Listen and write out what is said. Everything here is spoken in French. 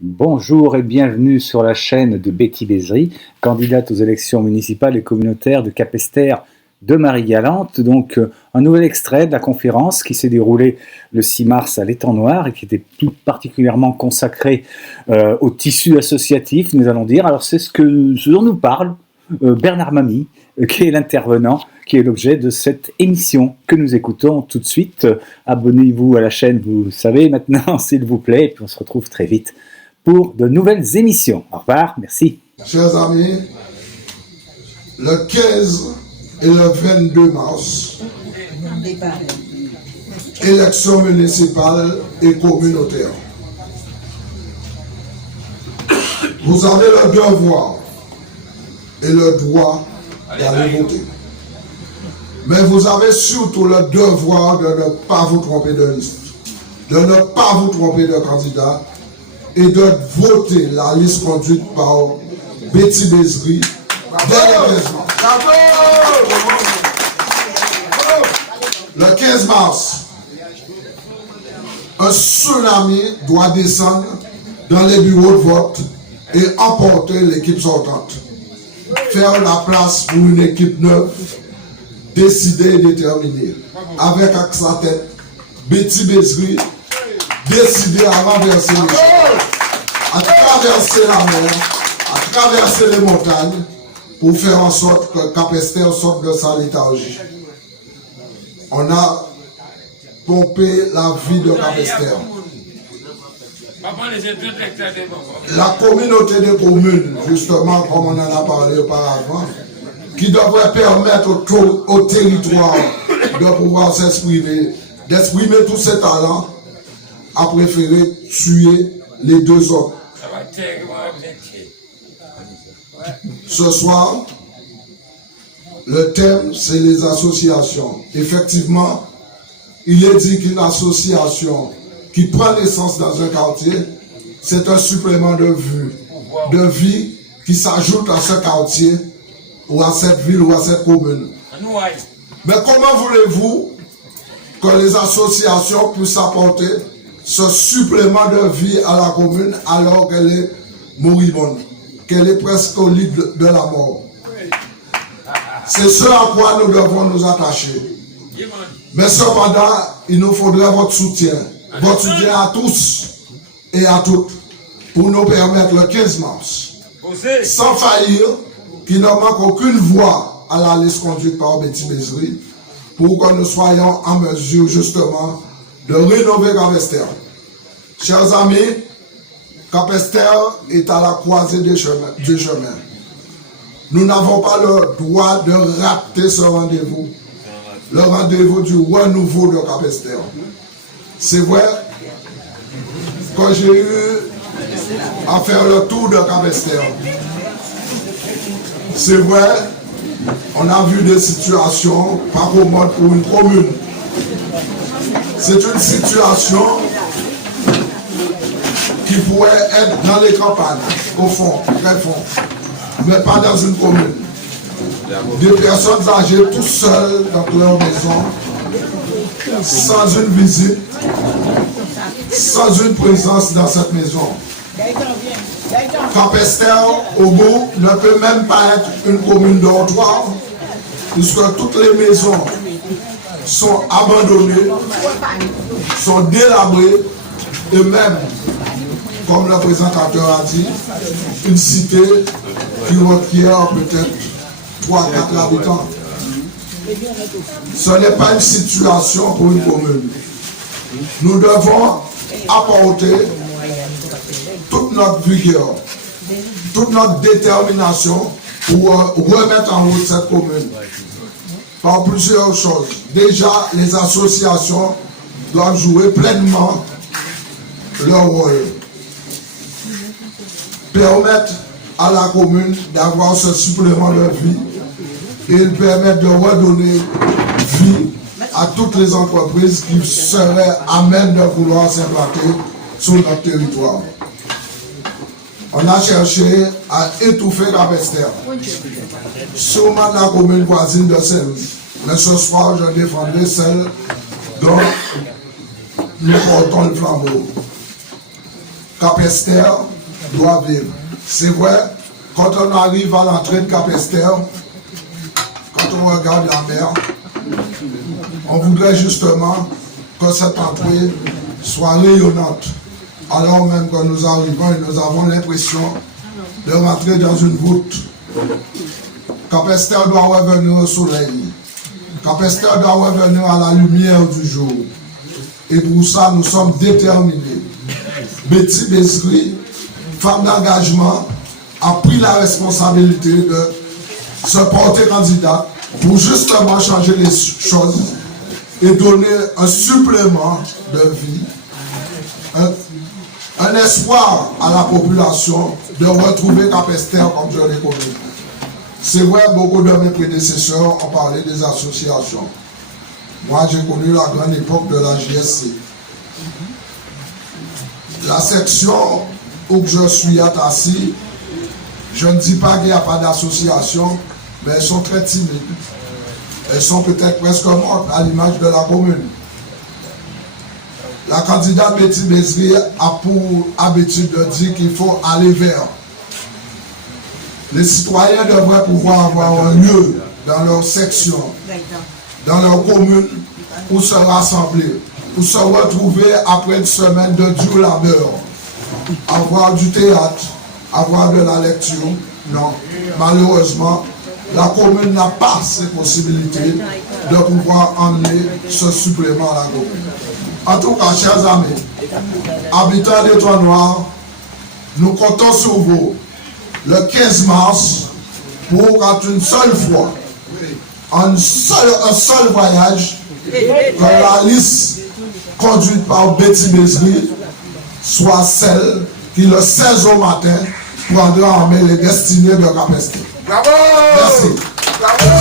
Bonjour et bienvenue sur la chaîne de Betty Bézery, candidate aux élections municipales et communautaires de Capesterre de Marie-Galante. Donc un nouvel extrait de la conférence qui s'est déroulée le 6 mars à l'Étang Noir et qui était tout particulièrement consacrée au tissu associatif, nous allons dire. Alors c'est ce dont nous parle Bernard Mamy, qui est l'intervenant, qui est l'objet de cette émission que nous écoutons tout de suite. Abonnez-vous à la chaîne, vous savez maintenant, s'il vous plaît, et puis on se retrouve très vite pour de nouvelles émissions. Au revoir, merci. Chers amis, le 15 et le 22 mars, élections municipales et communautaires. Vous avez le devoir et le droit d'aller voter. Mais vous avez surtout le devoir de ne pas vous tromper de liste, de ne pas vous tromper de candidat, et de voter la liste conduite par Betty Bézery dès le 15 mars. Le 15 mars, un tsunami doit descendre dans les bureaux de vote et emporter l'équipe sortante. Faire la place pour une équipe neuve, décidée et déterminée. Avec à sa tête, Betty Bézery, décidée à renverser les choses, à traverser la mer, à traverser les montagnes pour faire en sorte que Capesterre sorte de sa léthargie. On a pompé la vie de Capesterre. La communauté des communes, justement, comme on en a parlé auparavant, qui devrait permettre au territoire de pouvoir s'exprimer, d'exprimer tous ses talents, a préféré tuer les deux hommes. Ce soir, le thème, c'est les associations. Effectivement, il est dit qu'une association qui prend naissance dans un quartier, c'est un supplément de vie qui s'ajoute à ce quartier, ou à cette ville, ou à cette commune. Mais comment voulez-vous que les associations puissent apporter ce supplément de vie à la commune alors qu'elle est moribonde, qu'elle est presque au lit de la mort? C'est ce à quoi nous devons nous attacher. Mais cependant, il nous faudrait votre soutien à tous et à toutes, pour nous permettre le 15 mars, sans faillir, qu'il ne manque aucune voix à la liste conduite par Betty Bézery, pour que nous soyons en mesure justement de rénover Capesterre. Chers amis, Capesterre est à la croisée du chemin. Nous n'avons pas le droit de rater ce rendez-vous, le rendez-vous du renouveau de Capesterre. C'est vrai que j'ai eu à faire le tour de Capesterre. C'est vrai, on a vu des situations pas commodes pour une commune. C'est une situation qui pourrait être dans les campagnes, au fond, très fond, mais pas dans une commune. Des personnes âgées tout seules dans leur maison, sans une visite, sans une présence dans cette maison. Capesterre, au bout, ne peut même pas être une commune dortoir, puisque toutes les maisons sont abandonnées, sont délabrées, et même, comme le présentateur a dit, une cité qui requiert peut-être 3-4 habitants. Ce n'est pas une situation pour une commune. Nous devons apporter toute notre vigueur, toute notre détermination pour remettre en route cette commune. Par plusieurs choses. Déjà, les associations doivent jouer pleinement leur rôle. Permettre à la commune d'avoir ce supplément de vie et permettre de redonner vie à toutes les entreprises qui seraient amènes de vouloir s'implanter sur notre territoire. On a cherché à étouffer Capesterre, sûrement la commune voisine de Saint-Louis. Mais ce soir, je défendrai celle dont nous portons le flambeau. Capesterre doit vivre. C'est vrai, quand on arrive à l'entrée de Capesterre, quand on regarde la mer, on voudrait justement que cette entrée soit rayonnante. Alors même que nous arrivons et nous avons l'impression de rentrer dans une voûte. Capesterre doit revenir au soleil. Capesterre doit revenir à la lumière du jour. Et pour ça, nous sommes déterminés. Betty Bézri, femme d'engagement, a pris la responsabilité de se porter candidat pour justement changer les choses et donner un supplément de vie, un espoir à la population de retrouver Capesterre comme je l'ai connu. C'est vrai, beaucoup de mes prédécesseurs ont parlé des associations. Moi, j'ai connu la grande époque de la JSC. La section où je suis assis, je ne dis pas qu'il n'y a pas d'association, mais elles sont très timides. Elles sont peut-être presque mortes à l'image de la commune. La candidate Betty Bézri a pour habitude de dire qu'il faut aller vers. Les citoyens devraient pouvoir avoir un lieu dans leur section, dans leur commune, pour se rassembler, pour se retrouver après une semaine de dur labeur, avoir du théâtre, avoir de la lecture. Non, malheureusement, la commune n'a pas ces possibilités de pouvoir emmener ce supplément à la commune. En tout cas, chers amis, habitants d'Étoile Noire, nous comptons sur vous le 15 mars pour une seule fois, un seul voyage, que la liste conduite par Betty Bézri soit celle qui, le 16 au matin, prendra en main les destinées de Capesterre. Bravo! Merci. Bravo!